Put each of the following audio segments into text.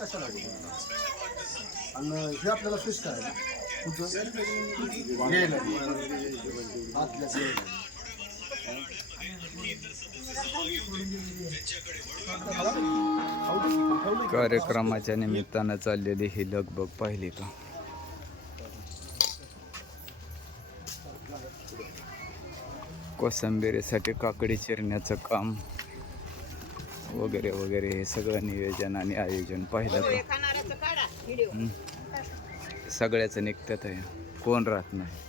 कशाला आणि हे आपल्याला फिश करायला. कुठं? येईल कार्यक्रमाच्या निमित्तानं चाललेली ही लगबग पाहिली का? कोसंबिरीसाठी काकडी चिरण्याचं काम वगैरे वगैरे हे सगळं नियोजन आणि आयोजन पाहिलं का? सगळ्याचं निघतात आहे. कोण राहत नाही?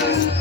Yes.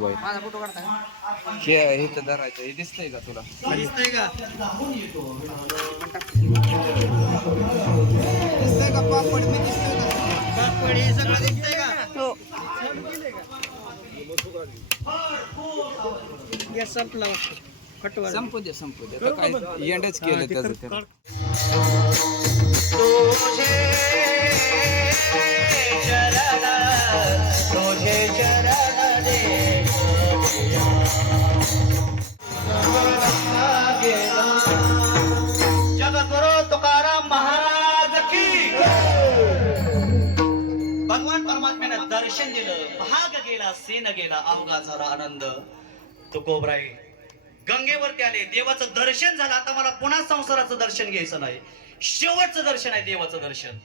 मोबाईल माझा फोटो काढता का? हे हे तर धरायचं. हे दिसतंय का तुला? दिसतंय का? दिसतंय का? पापड मी दिसतोय का? पापड हे सगळं दिसतंय का? हो. संपला वाटतं. खटवा संपू दे संपू दे. आता काय एंडच केलं त्याचं त्याला दर्शन दिलं भाग गेला सेन गेला अवघा झाला आनंद तुकोबराई गंगेवरती आले देवाचं दर्शन झालं. आता मला पुन्हा संसाराचं दर्शन घ्यायचं नाही. शेवटचं दर्शन आहे देवाचं दर्शन.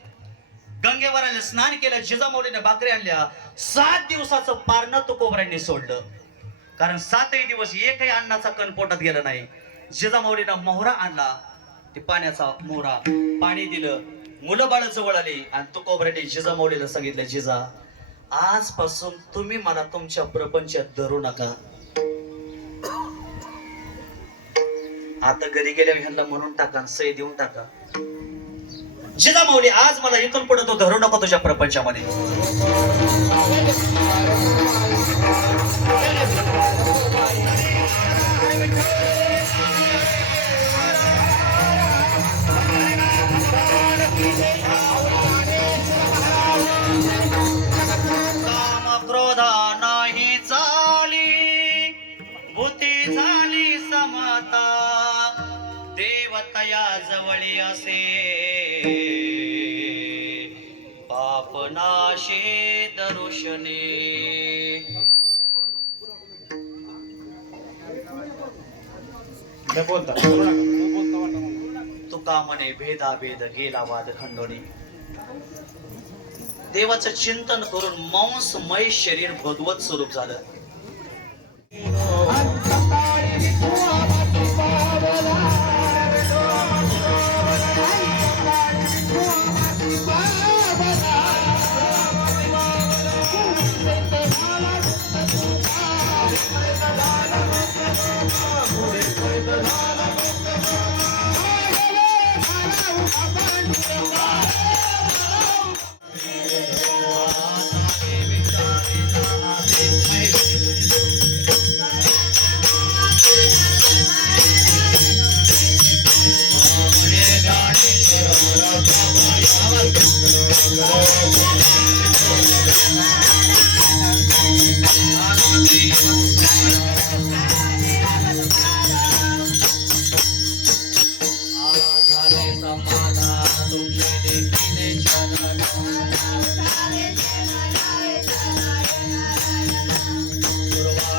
गंगेवर आले स्नान केलं जिजामौलीने भाकरी आणल्या. सात दिवसाचं पारणं तुकोबराईंनी सोडलं. कारण सातही दिवस एकही अन्नाचा कण पोटात गेला नाही. जिजामौलीनं मोहरा आणला. ते पाण्याचा मोहरा पाणी दिलं. मुलं बाळ जवळ आली आणि तुकोबराने जिजामौलीला सांगितलं जिजा आजपासून तुम्ही मला तुमच्या प्रपंचात धरू नका. आता घरी गेल्यावर ह्यांना म्हणून टाका सही देऊन टाका. जिजामौली आज मला इथून पुढे तो धरू नको तुझ्या प्रपंचामध्ये. असे. पापनाशे दरुशने बोलता. तुका म्हणे भेदाभेद गेला वाद खंडोनी. देवाचं चिंतन करून मांसमय शरीर भगवत स्वरूप झालं.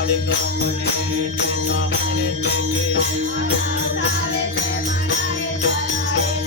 Thank you.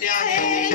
Gracias.